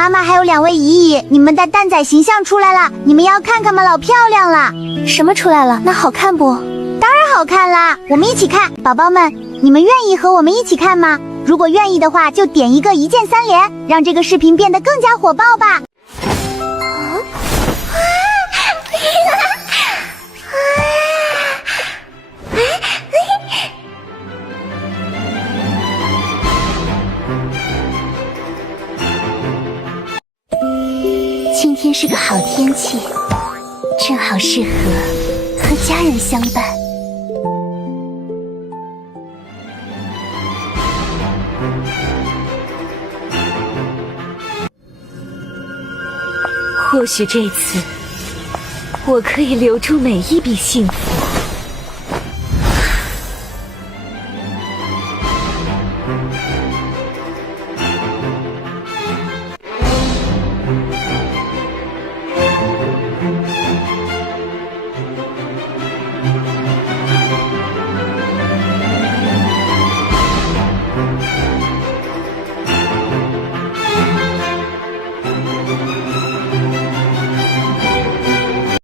妈妈还有2位姨姨，你们的蛋仔形象出来了，你们要看看吗？老漂亮了。什么出来了？那好看不？当然好看啦，我们一起看。宝宝们，你们愿意和我们一起看吗？如果愿意的话，就点一个一键3连，让这个视频变得更加火爆吧。今天是个好天气，正好适合和家人相伴。或许这次，我可以留住每一笔幸福。